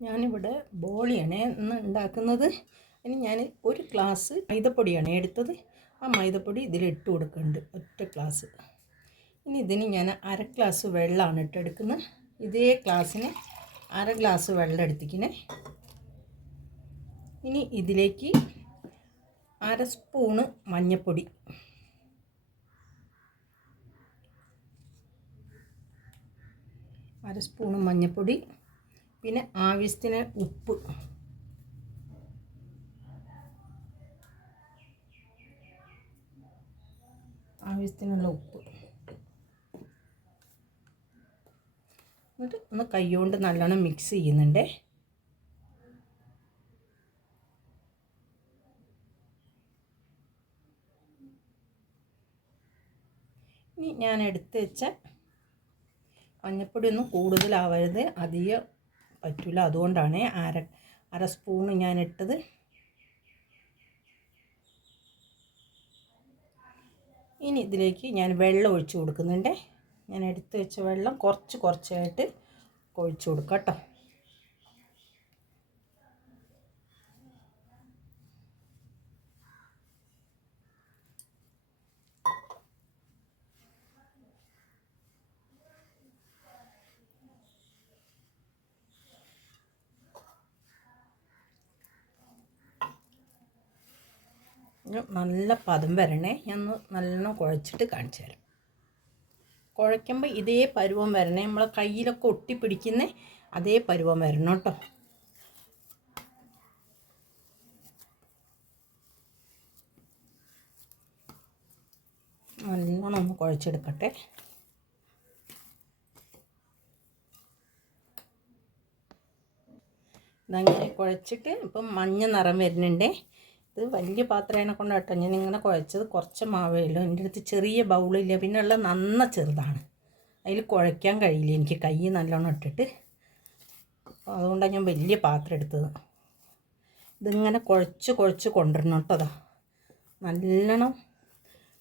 ഞാനിവിടെ ബോളിയാണ് ഇന്ന് ഉണ്ടാക്കുന്നത്. ഇനി ഞാൻ ഒരു ഗ്ലാസ് മൈദപ്പൊടിയാണ് എടുത്തത്. ആ മൈദപ്പൊടി ഇതിലിട്ട് കൊടുക്കുന്നുണ്ട് ഒറ്റ ഗ്ലാസ് ഇനി ഇതിന് ഞാൻ അര ഗ്ലാസ് വെള്ളമാണ് ഇട്ടെടുക്കുന്നത് ഇതേ ഗ്ലാസ്സിന് അര ഗ്ലാസ് വെള്ളം എടുത്തിക്കണേ ഇനി ഇതിലേക്ക് അര സ്പൂണ് മഞ്ഞൾപ്പൊടി അര സ്പൂണ് മഞ്ഞൾപ്പൊടി പിന്നെ ആവശ്യത്തിന് ഉപ്പ്. ആവശ്യത്തിനുള്ള ഉപ്പ്. എന്നിട്ട് ഒന്ന് കൈകൊണ്ട് നല്ലോണം മിക്സ് ചെയ്യുന്നുണ്ടേ. ഇനി ഞാൻ എടുത്ത് വെച്ച മഞ്ഞപ്പൊടി ഒന്നും കൂടുതലാവരുത്. അധികം പറ്റില്ല അതുകൊണ്ടാണ് അര അര സ്പൂണ് ഞാൻ ഇട്ടത്. ഇനി ഇതിലേക്ക് ഞാൻ വെള്ളം ഒഴിച്ച് കൊടുക്കുന്നുണ്ട്. ഞാൻ എടുത്തു വെച്ച വെള്ളം കുറച്ച് കുറച്ചായിട്ട് ഒഴിച്ച് കൊടുക്കാം കേട്ടോ. നല്ല പദം വരണേ ഞാൻ നല്ലോണം കുഴച്ചിട്ട് കാണിച്ചു തരാം. കുഴയ്ക്കുമ്പോൾ ഇതേ പരുവം വരണേ നമ്മളെ കയ്യിലൊക്കെ ഒട്ടിപ്പിടിക്കുന്ന അതേ പരുവം വരണം കേട്ടോ. നല്ലോണം ഒന്ന് കുഴച്ചെടുക്കട്ടെ. ഇതങ്ങനെ കുഴച്ചിട്ട് ഇപ്പം മഞ്ഞ നിറം വരുന്നുണ്ടേ ഇത് വലിയ പാത്രേനെ കൊണ്ട് കേട്ടോ ഞാൻ ഇങ്ങനെ കുഴച്ചത്. കുറച്ച് മാവേ ഉള്ളൂ എന്റെ അടുത്ത് ചെറിയ ബൗളില്ല. പിന്നെ ഉള്ള നന്ന ചെറുതാണ്. അതിൽ കുഴയ്ക്കാൻ കഴിയില്ല. എനിക്ക് കൈ നല്ലോണം ഇട്ടിട്ട്. അപ്പോൾ അതുകൊണ്ടാണ് ഞാൻ വലിയ പാത്രം എടുത്തത്. ഇതിങ്ങനെ കുഴച്ച് കുഴച്ച് കൊണ്ടുവരണം കേട്ടോ അതാ. നല്ലോണം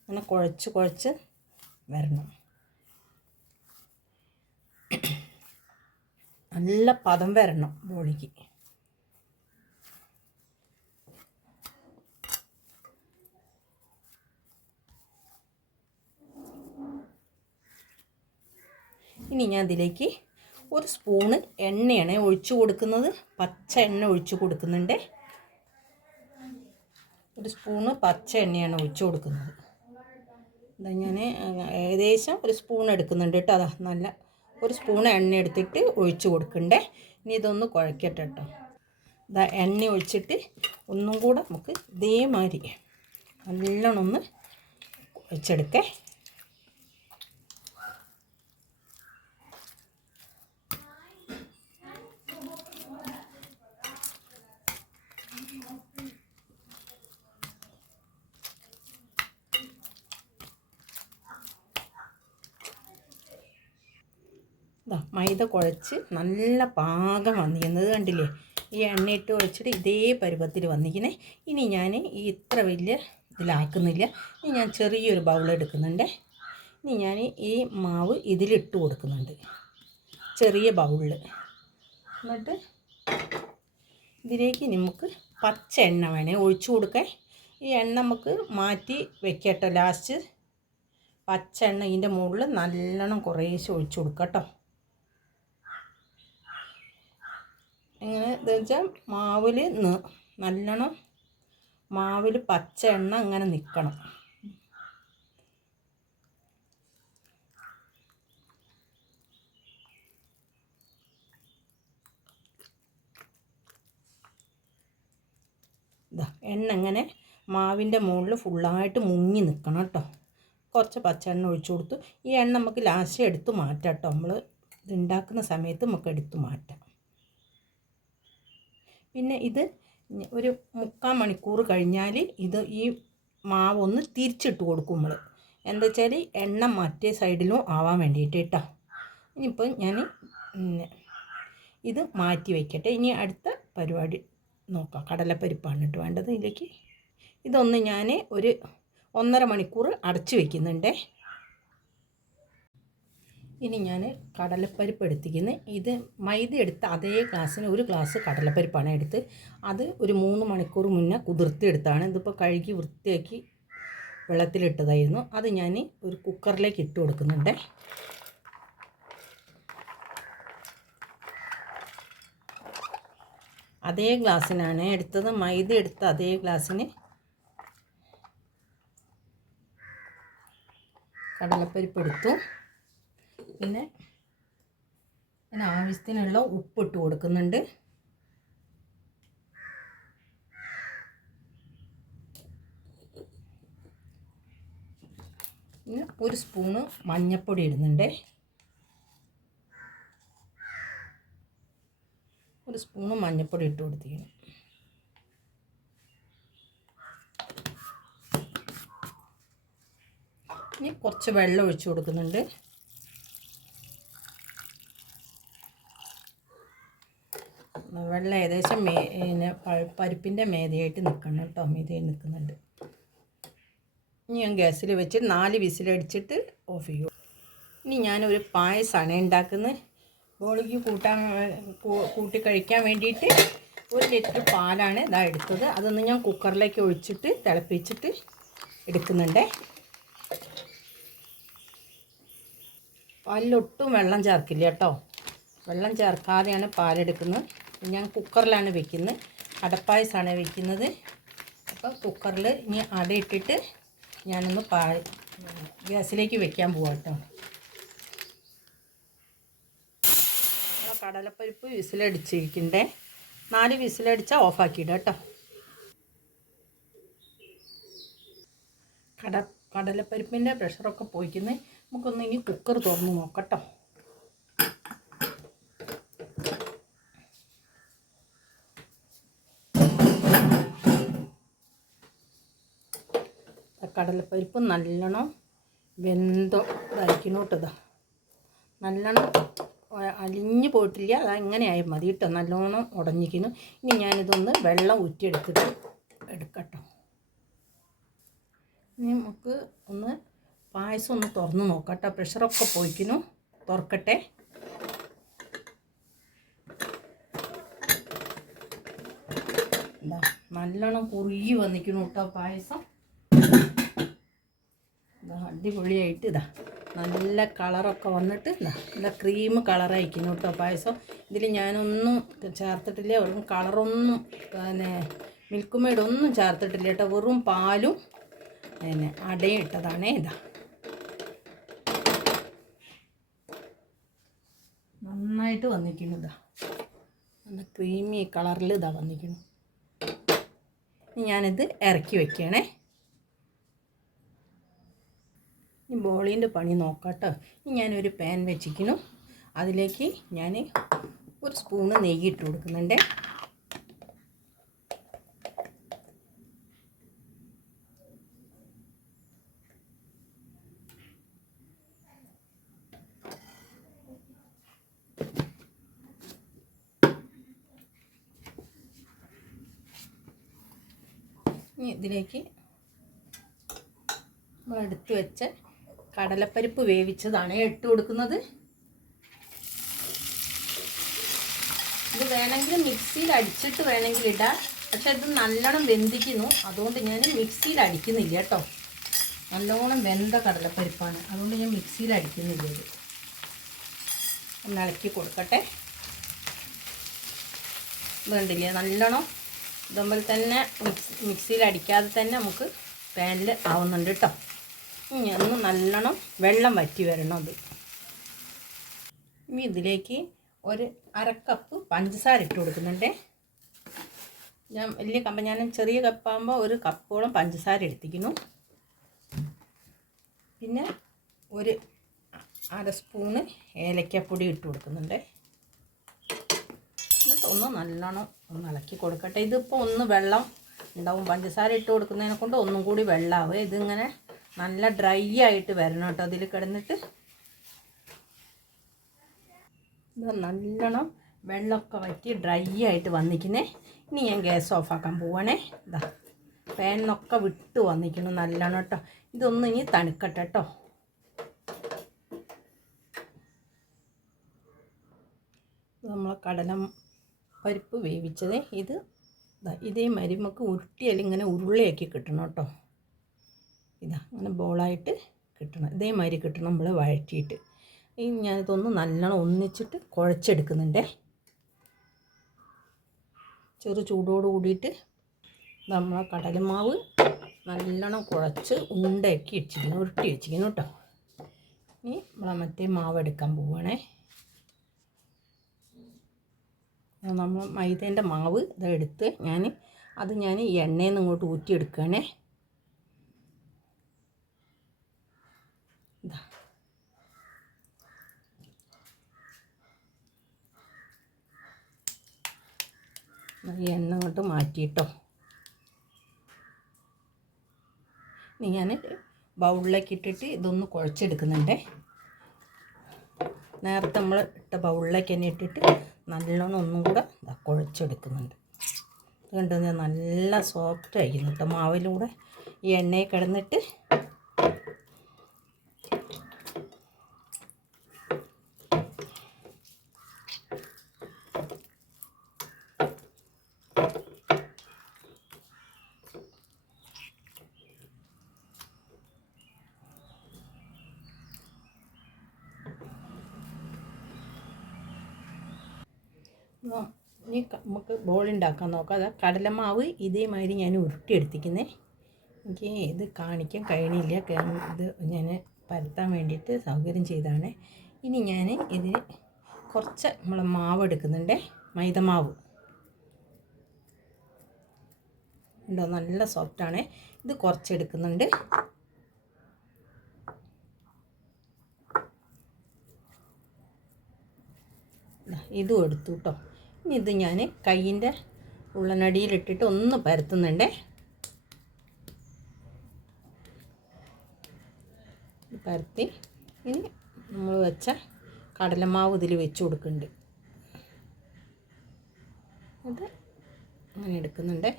ഇങ്ങനെ കുഴച്ച് കുഴച്ച് വരണം. നല്ല പദം വരണം ബോളിക്ക്. ഇനി ഞാൻ ഇതിലേക്ക് ഒരു സ്പൂണ് എണ്ണയാണ് ഒഴിച്ചു കൊടുക്കുന്നത്. പച്ച എണ്ണ ഒഴിച്ചു കൊടുക്കുന്നുണ്ട്. ഒരു സ്പൂണ് പച്ച എണ്ണയാണ് ഒഴിച്ചു കൊടുക്കുന്നത്. ഇതാ ഞാൻ ഏകദേശം ഒരു സ്പൂൺ എടുക്കുന്നുണ്ട് കേട്ടോ. അതാ നല്ല ഒരു സ്പൂൺ എണ്ണ എടുത്തിട്ട് ഒഴിച്ചു കൊടുക്കണ്ടേ. ഇനി ഇതൊന്ന് കുഴക്കട്ടെ കേട്ടോ. ഇതാ എണ്ണ ഒഴിച്ചിട്ട് ഒന്നും കൂടെ നമുക്ക് ഇതേമാതിരി നല്ലോണം ഒന്ന് വെച്ചെടുക്കേ ഇതാ മൈദ കുഴച്ച് നല്ല പാകം വന്നിരിക്കുന്നത് കണ്ടില്ലേ? ഈ എണ്ണയിട്ട് ഒഴിച്ചിട്ട് ഇതേ പരുവത്തിൽ വന്നിരിക്കണേ. ഇനി ഞാൻ ഈ ഇത്ര വലിയ ഇതിലാക്കുന്നില്ല. ഇനി ഞാൻ ചെറിയൊരു ബൗൾ എടുക്കുന്നുണ്ട്. ഇനി ഞാൻ ഈ മാവ് ഇതിലിട്ട് കൊടുക്കുന്നുണ്ട്. ചെറിയ ബൗളിൽ. എന്നിട്ട് ഇതിലേക്ക് നമുക്ക് പച്ച എണ്ണ വേണേ ഒഴിച്ചു കൊടുക്കാൻ ഈ എണ്ണ നമുക്ക് മാറ്റി വെക്കട്ടോ ലാസ്റ്റ്. പച്ച എണ്ണ ഇതിന്റെ മുകളിൽ നല്ലോണം കുറേശ്ശെ ഒഴിച്ചു കൊടുക്കാം കേട്ടോ ഇങ്ങനെ എന്താ വെച്ചാൽ മാവിൽ നല്ലോണം മാവിൽ പച്ച എണ്ണ അങ്ങനെ നിൽക്കണം ഇതാ എണ്ണ ഇങ്ങനെ മാവിന്റെ മുകളിൽ ഫുള്ളായിട്ട് മുങ്ങി നിൽക്കണം കേട്ടോ. കുറച്ച് പച്ച എണ്ണ ഒഴിച്ചു കൊടുത്തു ഈ എണ്ണ നമുക്ക് ലാസ്റ്റ് എടുത്ത് മാറ്റാം കേട്ടോ. നമ്മൾ ഇത് ഉണ്ടാക്കുന്ന സമയത്ത് നമുക്ക് എടുത്ത് മാറ്റാം. പിന്നെ ഇത് ഒരു മുക്കാൽ മണിക്കൂർ കഴിഞ്ഞാൽ ഇത് ഈ മാവ് ഒന്ന് തിരിച്ചിട്ട് കൊടുക്കും നമ്മൾ എന്താ വെച്ചാൽ എണ്ണ മറ്റേ സൈഡിലും ആവാൻ വേണ്ടിയിട്ട് കേട്ടോ ഇനിയിപ്പോൾ ഞാൻ ഇത് മാറ്റി വയ്ക്കട്ടെ ഇനി അടുത്ത പരിപാടി നോക്കാം. കടലപ്പരിപ്പാണ് കേട്ടോ വേണ്ടത് ഇതിലേക്ക്. ഇതൊന്ന് ഞാൻ ഒരു ഒന്നര മണിക്കൂർ അടച്ചു വയ്ക്കുന്നുണ്ടേ ഇനി ഞാൻ കടലപ്പരിപ്പ് എടുത്തിരിക്കുന്നു. ഇത് മൈദ എടുത്ത അതേ ഗ്ലാസ്സിന് ഒരു ഗ്ലാസ് കടലപ്പരിപ്പാണ് എടുത്ത്. അത് ഒരു മൂന്ന് മണിക്കൂർ മുന്നേ കുതിർത്തി എടുത്താണ്. ഇതിപ്പോൾ കഴുകി വൃത്തിയാക്കി വെള്ളത്തിലിട്ടതായിരുന്നു. അത് ഞാൻ ഒരു കുക്കറിലേക്ക് ഇട്ട് കൊടുക്കുന്നുണ്ട്. അതേ ഗ്ലാസ്സിനാണ് എടുത്തത്. മൈദ എടുത്ത അതേ ഗ്ലാസ്സിന് കടലപ്പരിപ്പ് എടുത്തു. പിന്നെ ഞാൻ ആവശ്യത്തിനുള്ള ഉപ്പിട്ട് കൊടുക്കുന്നുണ്ട്. പിന്നെ ഒരു സ്പൂണ് മഞ്ഞപ്പൊടി ഇടുന്നുണ്ട്. ഒരു സ്പൂണ് മഞ്ഞപ്പൊടി ഇട്ട് കൊടുത്തിരിക്കണം ഇനി കുറച്ച് വെള്ളം ഒഴിച്ചു കൊടുക്കുന്നുണ്ട്. വെള്ളം ഏകദേശം മേ പിന്നെ പരിപ്പിന്റെ മേതയായിട്ട് നിൽക്കണം കേട്ടോ. മേതയായി നിൽക്കുന്നുണ്ട് ഇനി ഞാൻ ഗ്യാസിൽ വെച്ച് നാല് വിസിലടിച്ചിട്ട് ഓഫ് ചെയ്യും. ഇനി ഞാനൊരു പായസമാണ് ഉണ്ടാക്കുന്നത് ബോളിക്ക് കൂട്ടാൻ കൂട്ടി കഴിക്കാൻ വേണ്ടിയിട്ട് ഒരു ലിറ്റർ പാലാണ് ഇതാ എടുത്തത്. അതൊന്ന് ഞാൻ കുക്കറിലേക്ക് ഒഴിച്ചിട്ട് തിളപ്പിച്ചിട്ട് എടുക്കുന്നുണ്ടേ. പാലിലൊട്ടും വെള്ളം ചേർക്കില്ല കേട്ടോ. വെള്ളം ചേർക്കാതെയാണ് പാലെടുക്കുന്നത്. ഞാൻ കുക്കറിലാണ് വെക്കുന്നത്. അടപ്പായസാണ് വെക്കുന്നത്. അപ്പോൾ കുക്കറിൽ ഇനി അടയിട്ടിട്ട് ഞാനൊന്ന് പാ ഗ്യാസിലേക്ക് വെക്കാൻ പോവാം കേട്ടോ. നമ്മളെ കടലപ്പരിപ്പ് വിസിലടിച്ചിരിക്കണ്ടേ. നാല് വിസിലടിച്ചാൽ ഓഫാക്കിയിടുക കേട്ടോ. കട കടലപ്പരിപ്പിന്റെ പ്രഷറൊക്കെ പോയിക്കുന്നത് നമുക്കൊന്ന് ഇനി കുക്കർ തുറന്ന് നോക്കട്ടോ കടലപ്പരിപ്പ് നല്ലോണം വെന്തോ ഇതായിരിക്കണം കേട്ടോ നല്ലോണം അലിഞ്ഞു പോയിട്ടില്ല. അത് അങ്ങനെ ആയാൽ മതി കേട്ടോ. നല്ലോണം ഉടഞ്ഞിരിക്കുന്നു. ഇനി ഞാനിതൊന്ന് വെള്ളം ഊറ്റിയെടുത്തിട്ട് എടുക്കട്ടോ. ഇനി നമുക്ക് ഒന്ന് പായസം ഒന്ന് തുറന്ന് നോക്കാം പ്രഷറൊക്കെ പോയിക്കുന്നു. തുറക്കട്ടെ. നല്ലോണം കുറുകി വന്നിക്കുന്നു കേട്ടോ പായസം. അടിപൊളിയായിട്ട് ഇതാ. നല്ല കളറൊക്കെ വന്നിട്ട് ഇതാ. നല്ല ക്രീം കളറായിരിക്കുന്നു കേട്ടോ പായസം. ഇതിൽ ഞാനൊന്നും ചേർത്തിട്ടില്ല. വെറും കളറൊന്നും പിന്നെ മിൽക്ക് മെയ്ഡ് ഒന്നും ചേർത്തിട്ടില്ല കേട്ടോ. വെറും പാലും പിന്നെ അടയും ഇതാ. നന്നായിട്ട് വന്നിരിക്കുന്നു ഇതാ. നല്ല ക്രീമി കളറിൽ ഇതാ വന്നിരിക്കുന്നു. ഞാനിത് ഇറക്കി വെക്കണേ. ഈ ബോളീന്റെ പണി നോക്കാട്ടോ. ഇനി ഞാനൊരു പാൻ വെച്ചിരിക്കുന്നു. അതിലേക്ക് ഞാൻ ഒരു സ്പൂണ് നെയ്യ് ഇട്ട് കൊടുക്കുന്നുണ്ട്. ഇനി ഇതിലേക്ക് നമ്മൾ എടുത്തു വെച്ച കടലപ്പരിപ്പ് വേവിച്ചതാണ് ഇട്ട് കൊടുക്കുന്നത്. ഇത് വേണമെങ്കിൽ മിക്സിയിൽ അടിച്ചിട്ട് വേണമെങ്കിൽ ഇടാം. പക്ഷെ ഇത് നല്ലോണം വെന്തിക്കുന്നു. അതുകൊണ്ട് ഞാൻ മിക്സിയിൽ അടിക്കുന്നില്ല കേട്ടോ. നല്ലോണം വെന്ത കടലപ്പരിപ്പാണ്. അതുകൊണ്ട് ഞാൻ മിക്സിയിൽ അടിക്കുന്നില്ല ഇത്. ഒന്ന് ഇളക്കി കൊടുക്കട്ടെ. വേണ്ടില്ലേ? നല്ലോണം ഇതുമ്പോൾ തന്നെ മിക്സ് മിക്സിയിൽ അടിക്കാതെ തന്നെ നമുക്ക് പാനിൽ ആവുന്നുണ്ട് കേട്ടോ. ഇനി ഒന്ന് നല്ലോണം വെള്ളം വറ്റി വരണം അത്. ഇനി ഇതിലേക്ക് ഒരു അരക്കപ്പ് പഞ്ചസാര ഇട്ട് കൊടുക്കുന്നുണ്ട്. ഞാൻ വലിയ കപ്പ് ഞാൻ ചെറിയ കപ്പാകുമ്പോൾ ഒരു കപ്പോളം പഞ്ചസാര എടുത്തിക്കുന്നു പിന്നെ ഒരു അര സ്പൂണ് ഏലക്കപ്പൊടി ഇട്ട് കൊടുക്കുന്നുണ്ട്. എന്നിട്ട് ഒന്ന് നല്ലോണം ഒന്ന് ഇളക്കി കൊടുക്കട്ടെ. ഇതിപ്പോൾ ഒന്ന് വെള്ളം ഉണ്ടാവും. പഞ്ചസാര ഇട്ട് കൊടുക്കുന്നതിനെ കൊണ്ട് ഒന്നും കൂടി വെള്ളമാവും ഇതിങ്ങനെ നല്ല ഡ്രൈ ആയിട്ട് വരണം കേട്ടോ അതിൽ കിടന്നിട്ട്. നല്ലോണം വെള്ളമൊക്കെ വറ്റി ഡ്രൈ ആയിട്ട് വന്നിക്കുന്നേ ഇനി ഞാൻ ഗ്യാസ് ഓഫാക്കാൻ പോവണേ. ഇതാ പാനിന്നൊക്കെ വിട്ട് വന്നിക്കുന്നു നല്ലോണം കേട്ടോ. ഇതൊന്നും ഇനി തണുക്കട്ടെ കേട്ടോ. നമ്മൾ കടല പരിപ്പ് വേവിച്ചത്. ഇത് ഇതേ മരുമക്ക് ഉരുട്ടിയാൽ ഇങ്ങനെ ഉരുളയാക്കി കിട്ടണം കേട്ടോ. ഇതാ അങ്ങനെ ബോളായിട്ട് കിട്ടണം. ഇതേമാതിരി കിട്ടണം നമ്മൾ വഴറ്റിയിട്ട്. ഈ ഞാനിതൊന്ന് നല്ലോണം ഒന്നിച്ചിട്ട് കുഴച്ചെടുക്കുന്നുണ്ടേ. ചെറു ചൂടോട് കൂടിയിട്ട് നമ്മളെ കടലമാവ് നല്ലോണം കുഴച്ച് ഉണ്ടാക്കി വെച്ചിരിക്കുന്നു ഉരുട്ടി വെച്ചിരിക്കുന്നു കേട്ടോ. ഇനി നമ്മളെ മറ്റേ മാവ് എടുക്കാൻ പോവുകയാണേ നമ്മൾ മൈദേന്റെ മാവ് ഇതെടുത്ത് ഞാൻ അത് ഞാൻ എണ്ണയിൽ നിന്ന് ഇങ്ങോട്ട് ഊറ്റിയെടുക്കുകയാണേ ഇതാ ഈ എണ്ണ അങ്ങോട്ട് മാറ്റിയിട്ടോ. ഇനി ഞാൻ ബൗളിലേക്ക് ഇട്ടിട്ട് ഇതൊന്ന് കുഴച്ചെടുക്കുന്നുണ്ടേ. നേരത്തെ നമ്മൾ ഇട്ട ബൗളിലേക്ക് തന്നെ ഇട്ടിട്ട് നല്ലോണം ഒന്നും കൂടെ കുഴച്ചെടുക്കുന്നുണ്ട്. കണ്ടു നല്ല സോഫ്റ്റ് ആയിരിക്കുന്നു കേട്ടോ മാവിലൂടെ ഈ എണ്ണയിൽ കിടന്നിട്ട് ഇനി നമുക്ക് ബോൾ ഉണ്ടാക്കാൻ നോക്കാം. അതാ കടലമാവ് ഇതേമാതിരി ഞാൻ ഉരുട്ടിയെടുത്തിക്കുന്നേ. എനിക്ക് ഇത് കാണിക്കാൻ കഴിയണില്ല. ഇത് ഞാൻ പരത്താൻ വേണ്ടിയിട്ട് സൗകര്യം ചെയ്താണ് ഇനി ഞാൻ ഇതിന് കുറച്ച് നമ്മൾ മാവ് എടുക്കുന്നുണ്ട്. മൈദമാവ് ഉണ്ടോ നല്ല സോഫ്റ്റാണ് ഇത് കുറച്ച് എടുക്കുന്നുണ്ട് ദാ ഇതും എടുത്തു കേട്ടോ ഇത് ഞാൻ കയ്യിന്റെ ഉള്ളനടിയിലിട്ടിട്ട് ഒന്ന് പരത്തുന്നുണ്ടേ. പരത്തി ഇനി നമ്മൾ വെച്ച കടലമാവ് ഇതിൽ വെച്ച് കൊടുക്കുന്നുണ്ട്. അത് അങ്ങനെ എടുക്കുന്നുണ്ട്.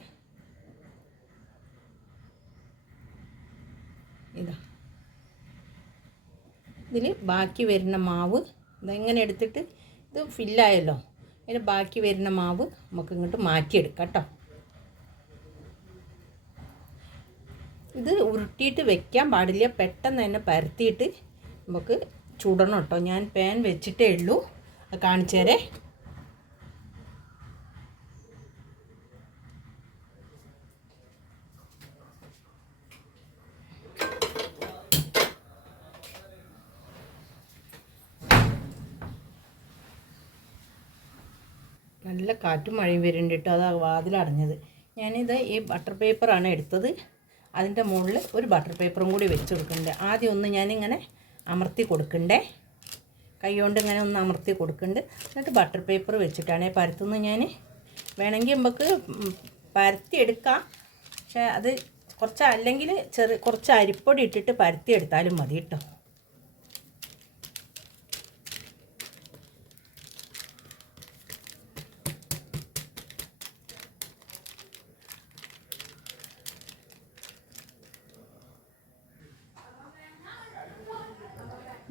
ഇതാ. ഇതിൽ ബാക്കി വരുന്ന മാവ് ഇതെങ്ങനെ എടുത്തിട്ട് ഇത് ഫില്ലായല്ലോ അതിന് ബാക്കി വരുന്ന മാവ് നമുക്ക് ഇങ്ങോട്ട് മാറ്റിയെടുക്കാം കേട്ടോ. ഇത് ഉരുട്ടിയിട്ട് വെക്കാൻ പാടില്ല. പെട്ടെന്ന് തന്നെ പരത്തിയിട്ട് നമുക്ക് ചുടണം കേട്ടോ. ഞാൻ പാൻ വെച്ചിട്ടേ ഉള്ളൂ. കാണിച്ചു നല്ല കാറ്റും മഴയും വരുന്നുണ്ട് കേട്ടോ. അതാ വാതിലടഞ്ഞത്. ഞാനിത് ഈ ബട്ടർ പേപ്പറാണ് എടുത്തത്. അതിന്റെ മുകളിൽ ഒരു ബട്ടർ പേപ്പറും കൂടി വെച്ച് കൊടുക്കുന്നുണ്ട്. ആദ്യം ഒന്ന് ഞാനിങ്ങനെ അമർത്തി കൊടുക്കണ്ടേ? കൈ കൊണ്ട് ഇങ്ങനെ ഒന്ന് അമർത്തി കൊടുക്കുന്നുണ്ട്. എന്നിട്ട് ബട്ടർ പേപ്പർ വെച്ചിട്ടാണ് പരത്തുന്നത് ഞാൻ. വേണമെങ്കിൽ നമുക്ക് പരത്തി എടുക്കാം. പക്ഷേ അത് കുറച്ച് അല്ലെങ്കിൽ ചെറു കുറച്ച് അരിപ്പൊടി ഇട്ടിട്ട് പരത്തി എടുത്താലും മതി കേട്ടോ.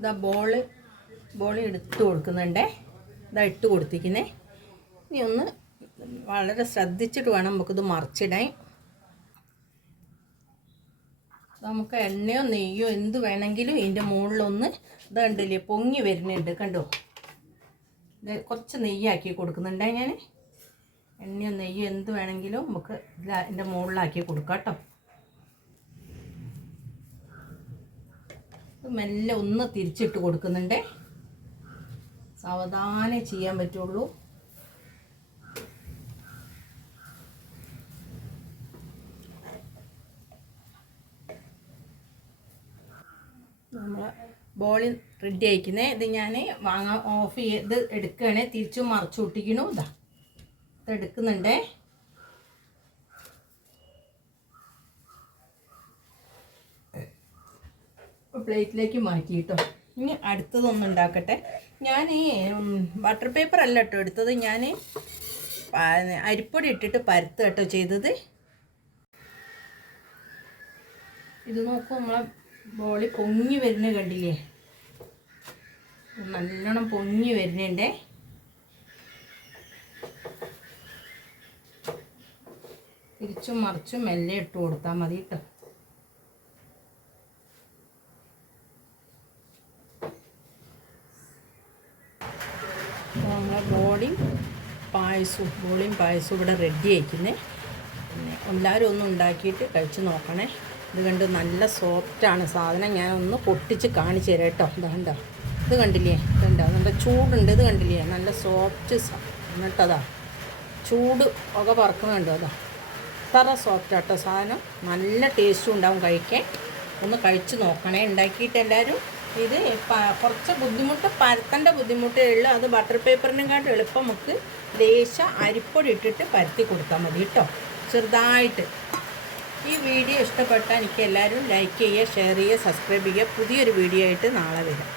ഇതാ ബോൾ ബോൾ എടുത്ത് കൊടുക്കുന്നുണ്ടേ. ഇതാ ഇട്ട് കൊടുത്തിരിക്കുന്നേ. ഇനി ഒന്ന് വളരെ ശ്രദ്ധിച്ചിട്ട് വേണം നമുക്കിത് മറിച്ചിടാൻ. നമുക്ക് എണ്ണയോ നെയ്യോ എന്ത് വേണമെങ്കിലും ഇതിന്റെ മുകളിലൊന്ന് ഇത് കണ്ടില്ലേ പൊങ്ങി വരുന്നുണ്ട് കണ്ടോ? ഇത് കുറച്ച് നെയ്യാക്കി കൊടുക്കുന്നുണ്ടേ ഞാൻ എണ്ണയോ നെയ്യോ എന്ത് വേണമെങ്കിലും നമുക്ക് ഇതിന്റെ മുകളിലാക്കി കൊടുക്കാം കേട്ടോ. മെല്ലെ ഒന്ന് തിരിച്ചിട്ട് കൊടുക്കുന്നുണ്ട്. സാവധാനം ചെയ്യാൻ പറ്റുള്ളൂ. നമ്മൾ ബോളി റെഡി ആയിക്കുന്നേ. ഇത് ഞാൻ വാങ്ങാൻ ഓഫ് ചെയ്ത് എടുക്കുകയാണ്. തിരിച്ചും മറിച്ചു ഇതാ ഇത് എടുക്കുന്നുണ്ടേ. പ്ലേറ്റിലേക്ക് മാറ്റി കേട്ടോ ഇനി അടുത്തതൊന്നും ഉണ്ടാക്കട്ടെ. ഞാൻ ഈ വാട്ടർ പേപ്പർ അല്ല കേട്ടോ എടുത്തത്. ഞാൻ അരിപ്പൊടി ഇട്ടിട്ട് പരത്ത് കേട്ടോ ചെയ്തത്. ഇത് നോക്കൂ നമ്മളെ ബോളി പൊങ്ങി വരുന്ന കണ്ടില്ലേ? നല്ലോണം പൊങ്ങി വരുന്നുണ്ടേ. തിരിച്ചും മറിച്ചും മെല്ലെ ഇട്ട് കൊടുത്താൽ മതി കേട്ടോ പായസവും ബോളിയും പായസവും ഇവിടെ റെഡി ആയിക്കുന്നേ. പിന്നെ എല്ലാവരും ഒന്ന് ഉണ്ടാക്കിയിട്ട് കഴിച്ച് നോക്കണേ. ഇത് കണ്ട് നല്ല സോഫ്റ്റാണ് സാധനം. ഞാൻ ഒന്ന് പൊട്ടിച്ച് കാണിച്ചു തരാം കേട്ടോ. ഇത് കണ്ടോ? ഇത് കണ്ടില്ലേ? കണ്ടോ? നല്ല ചൂടുണ്ട്. ഇത് കണ്ടില്ലേ? നല്ല സോഫ്റ്റ് എന്നിട്ടതാ ചൂട് ഒക്കെ പറക്കുന്നുണ്ടോ അതാ. അത്ര സോഫ്റ്റ് ആട്ടോ സാധനം. നല്ല ടേസ്റ്റും ഉണ്ടാവും കഴിക്കാൻ. ഒന്ന് കഴിച്ച് നോക്കണേ. ഉണ്ടാക്കിയിട്ട് എല്ലാവരും ഇത് കുറച്ച് ബുദ്ധിമുട്ട് പരത്തേണ്ട ബുദ്ധിമുട്ടേ ഉള്ളൂ. അത് ബട്ടർ പേപ്പറിനെക്കാട്ടും എളുപ്പം നമുക്ക് ലേശ അരിപ്പൊടി ഇട്ടിട്ട് പരത്തി കൊടുത്താൽ മതി കേട്ടോ. ചെറുതായിട്ട്. ഈ വീഡിയോ ഇഷ്ടപ്പെട്ടാൽ എനിക്ക് എല്ലാവരും ലൈക്ക് ചെയ്യുക ഷെയർ ചെയ്യുക സബ്സ്ക്രൈബ് ചെയ്യുക. പുതിയൊരു വീഡിയോ ആയിട്ട് നാളെ വരാം.